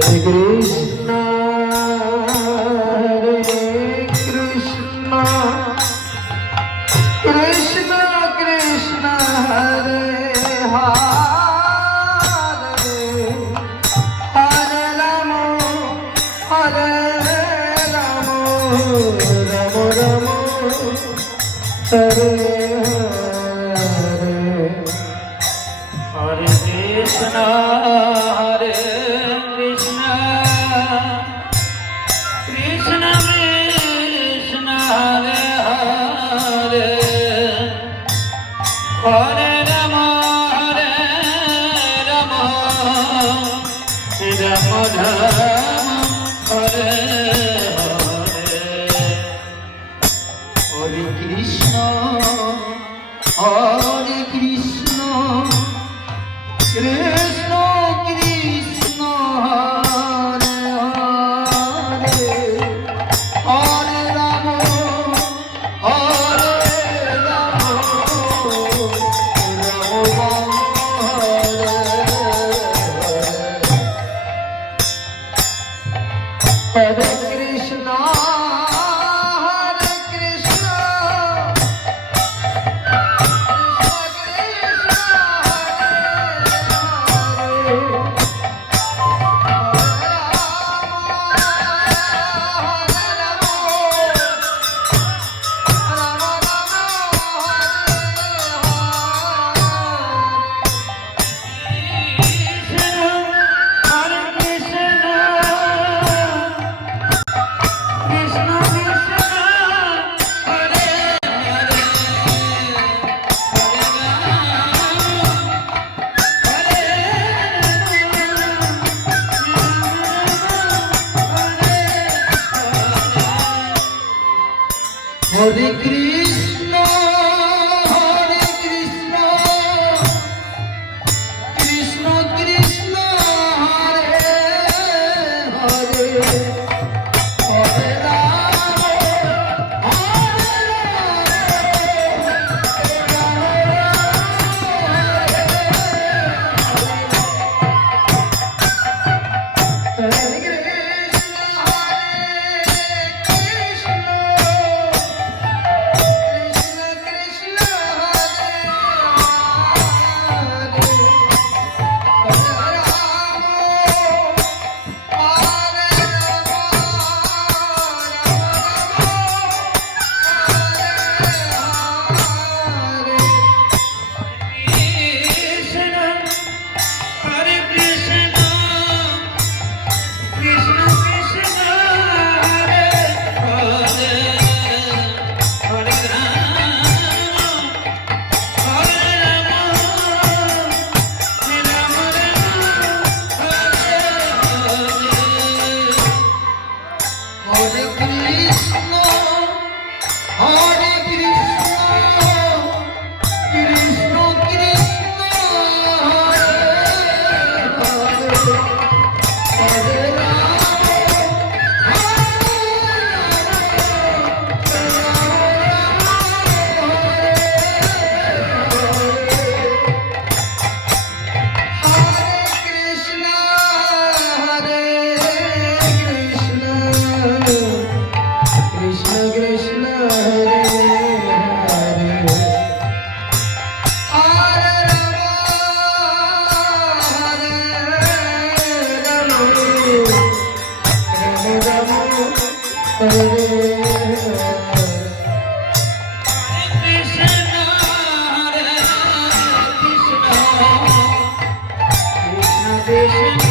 Krishna, Hare Krishna, Krishna Krishna, Hare Hare, Hare Rama, Hare Rama, Rama Rama, Hare Hare, Hare Krishna, Hare Krishna, Krishna Krishna, Hare Hare, Hare Rama, Hare Rama, Rama Rama, Hare Hare, Hare Krishna, Hare Krishna, Krishna Krishna, Hare Hare, Hare Rama, Hare Rama, Rama Rama, Hare Hare, Hare Krishna, Hare Krishna, Hare Krishna, Hare Krishna, Krishna Krishna, Hare Hare, Hare Rama, Hare Rama, Hare Krishna, Krishna